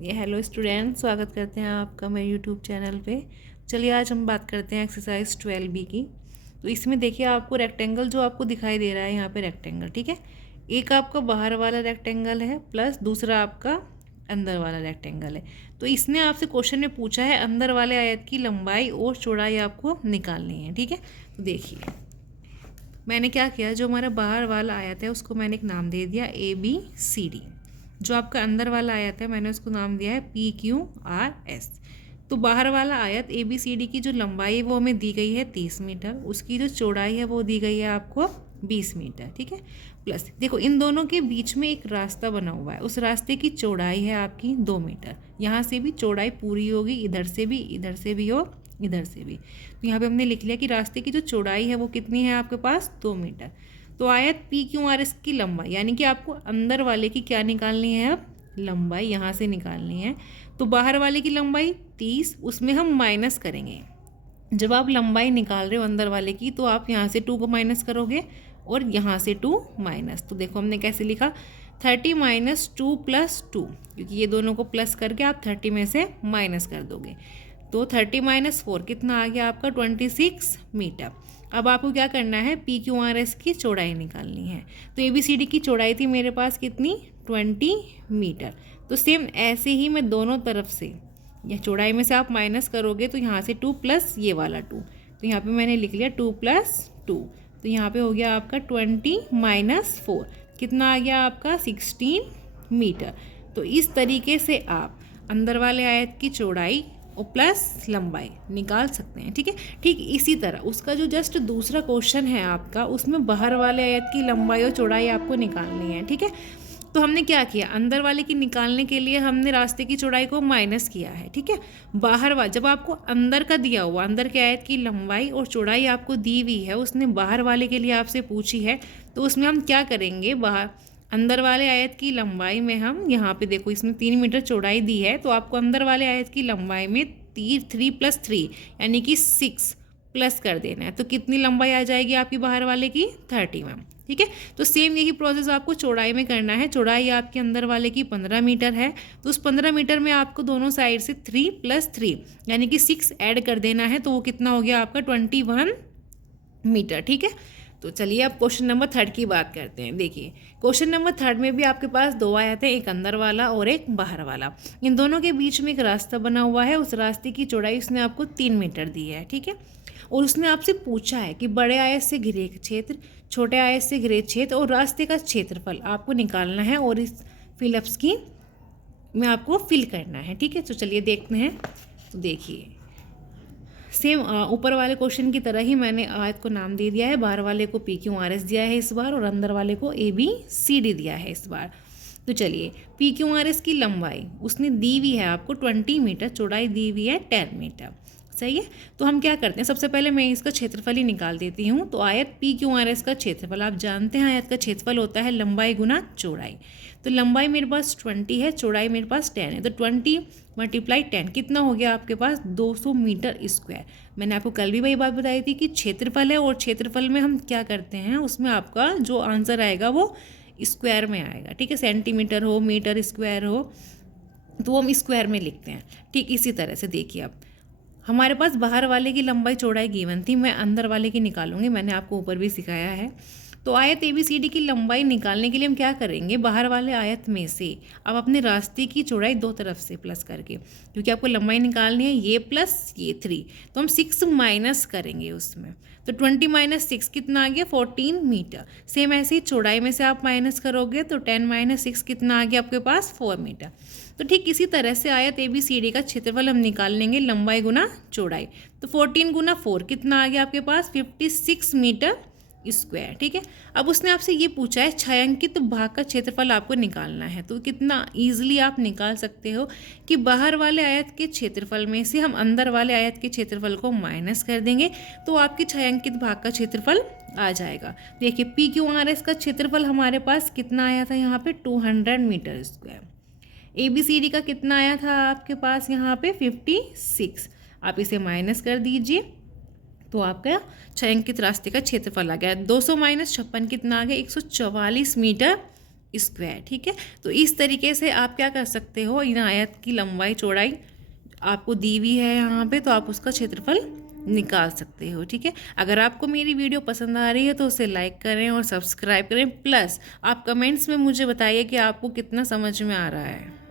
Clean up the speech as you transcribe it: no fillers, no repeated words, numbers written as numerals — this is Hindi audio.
ये हेलो स्टूडेंट, स्वागत करते हैं आपका मेरे यूट्यूब चैनल पे। चलिए आज हम बात करते हैं एक्सरसाइज 12B की। तो इसमें देखिए आपको रेक्टेंगल जो आपको दिखाई दे रहा है यहाँ पे रेक्टेंगल, ठीक है। एक आपका बाहर वाला रेक्टेंगल है प्लस दूसरा आपका अंदर वाला रेक्टेंगल है। तो इसने आपसे क्वेश्चन में पूछा है अंदर वाले आयत की लंबाई और चौड़ाई आपको निकालनी है, ठीक है। तो देखिए मैंने क्या किया, जो हमारा बाहर वाला आयत है उसको मैंने एक नाम दे दिया ABCD। जो आपका अंदर वाला आयत है मैंने उसको नाम दिया है PQRS। तो बाहर वाला आयत ABCD की जो लंबाई है वो हमें दी गई है 30 मीटर, उसकी जो चौड़ाई है वो दी गई है आपको 20 मीटर, ठीक है। प्लस देखो इन दोनों के बीच में एक रास्ता बना हुआ है, उस रास्ते की चौड़ाई है आपकी 2 मीटर। यहाँ से भी चौड़ाई पूरी होगी, इधर से भी, इधर से भी और इधर से भी। तो यहाँ पे हमने लिख लिया कि रास्ते की जो चौड़ाई है वो कितनी है आपके पास 2 मीटर। तो आयत PQRS की लंबाई यानी कि आपको अंदर वाले की क्या निकालनी है, अब लंबाई यहाँ से निकालनी है। तो बाहर वाले की लंबाई 30, उसमें हम माइनस करेंगे। जब आप लंबाई निकाल रहे हो अंदर वाले की तो आप यहाँ से 2 को माइनस करोगे और यहाँ से 2 माइनस। तो देखो हमने कैसे लिखा, 30 माइनस 2 प्लस 2, क्योंकि ये दोनों को प्लस करके आप 30 में से माइनस कर दोगे। तो 30 माइनस 4 कितना आ गया आपका 26 मीटर। अब आपको क्या करना है, PQRS की चौड़ाई निकालनी है। तो ABCD की चौड़ाई थी मेरे पास कितनी 20 मीटर। तो सेम ऐसे ही मैं दोनों तरफ से या चौड़ाई में से आप माइनस करोगे तो यहाँ से 2 प्लस ये वाला 2, तो यहाँ पे मैंने लिख लिया 2 प्लस 2। तो यहाँ पे हो गया आपका 20 माइनस 4 कितना आ गया आपका 16 मीटर। तो इस तरीके से आप अंदर वाले आयत की चौड़ाई और प्लस लंबाई निकाल सकते हैं, ठीक है। ठीक इसी तरह उसका जो जस्ट दूसरा क्वेश्चन है आपका, उसमें बाहर वाले आयत की लंबाई और चौड़ाई आपको निकालनी है, ठीक है। तो हमने क्या किया, अंदर वाले की निकालने के लिए हमने रास्ते की चौड़ाई को माइनस किया है, ठीक है। जब आपको अंदर का दिया हुआ, अंदर के आयत की लंबाई और चौड़ाई आपको दी हुई है, उसने बाहर वाले के लिए आपसे पूछी है, तो उसमें हम क्या करेंगे, अंदर वाले आयत की लंबाई में हम यहाँ पे देखो इसमें 3 मीटर चौड़ाई दी है, तो आपको अंदर वाले आयत की लंबाई में 3 प्लस 3 यानी कि 6 प्लस कर देना है। तो कितनी लंबाई आ जाएगी आपकी बाहर वाले की 30 में, ठीक है। तो सेम यही प्रोसेस आपको चौड़ाई में करना है। चौड़ाई आपके अंदर वाले की 15 मीटर है, तो उस 15 मीटर में आपको दोनों साइड से 3 प्लस 3 यानी कि 6 ऐड कर देना है। तो वो कितना हो गया आपका 21 मीटर, ठीक है। तो चलिए अब क्वेश्चन नंबर 3 की बात करते हैं। देखिए क्वेश्चन नंबर 3 में भी आपके पास 2 आयत हैं, एक अंदर वाला और एक बाहर वाला। इन दोनों के बीच में एक रास्ता बना हुआ है, उस रास्ते की चौड़ाई उसने आपको 3 मीटर दी है, ठीक है। और उसने आपसे पूछा है कि बड़े आयत से घिरे क्षेत्र, छोटे आयत से घिरे क्षेत्र और रास्ते का क्षेत्रफल आपको निकालना है और इस फिलअप्स की में आपको फिल करना है, ठीक है। तो चलिए देखते हैं। तो देखिए सेम ऊपर वाले क्वेश्चन की तरह ही मैंने आयत को नाम दे दिया है, बाहर वाले को PQRS दिया है इस बार और अंदर वाले को ABCD दिया है इस बार। तो चलिए PQRS की लंबाई उसने दी हुई है आपको 20 मीटर, चौड़ाई दी हुई है 10 मीटर, सही है। तो हम क्या करते हैं, सबसे पहले मैं इसका क्षेत्रफल ही निकाल देती हूँ। तो आयत PQRS का क्षेत्रफल आप जानते हैं, आयत का क्षेत्रफल होता है लंबाई गुना चौड़ाई। तो लंबाई मेरे पास 20 है, चौड़ाई मेरे पास 10 है, तो 20 मल्टीप्लाई 10 कितना हो गया आपके पास 200 मीटर स्क्वायर। मैंने आपको कल भी वही बात बताई थी कि क्षेत्रफल है और क्षेत्रफल में हम क्या करते हैं, उसमें आपका जो आंसर आएगा वो स्क्वायर में आएगा, ठीक है। सेंटीमीटर हो, मीटर स्क्वायर हो, तो हम स्क्वायर में लिखते हैं। ठीक इसी तरह से देखिए अब हमारे पास बाहर वाले की लंबाई चौड़ाई गिवन थी, मैं अंदर वाले की निकालूंगी, मैंने आपको ऊपर भी सिखाया है। तो आयत ABCD की लंबाई निकालने के लिए हम क्या करेंगे, बाहर वाले आयत में से अब अपने रास्ते की चौड़ाई दो तरफ से प्लस करके, क्योंकि आपको लंबाई निकालनी है ये प्लस ये 3, तो हम 6 माइनस करेंगे उसमें। तो 20 माइनस 6 कितना आ गया 14 मीटर। सेम ऐसे ही चौड़ाई में से आप माइनस करोगे तो 10 माइनस 6 कितना आ गया आपके पास 4 मीटर। तो ठीक इसी तरह से आयत ABCD का क्षेत्रफल हम निकाल लेंगे लंबाई गुना चौड़ाई। तो 14 गुना 4 कितना आ गया आपके पास 56 मीटर स्क्वायर, ठीक है। अब उसने आपसे ये पूछा है छायांकित भाग का क्षेत्रफल आपको निकालना है। तो कितना ईजिली आप निकाल सकते हो कि बाहर वाले आयत के क्षेत्रफल में से हम अंदर वाले आयत के क्षेत्रफल को माइनस कर देंगे तो आपके छायांकित भाग का क्षेत्रफल आ जाएगा। देखिए PQRS का क्षेत्रफल हमारे पास कितना आया था यहाँ पे 200 मीटर स्क्वायर। ABCD का कितना आया था आपके पास यहाँ पे 56। आप इसे माइनस कर दीजिए तो आपका छायांकित रास्ते का क्षेत्रफल आ गया 200 माइनस 56 कितना आ गया 144 मीटर स्क्वायर। ठीक है, तो इस तरीके से आप क्या कर सकते हो, इन आयत की लंबाई चौड़ाई आपको दी हुई है यहाँ पे, तो आप उसका क्षेत्रफल निकाल सकते हो। ठीक है, अगर आपको मेरी वीडियो पसंद आ रही है तो उसे लाइक करें और सब्सक्राइब करें, प्लस आप कमेंट्स में मुझे बताइए कि आपको कितना समझ में आ रहा है।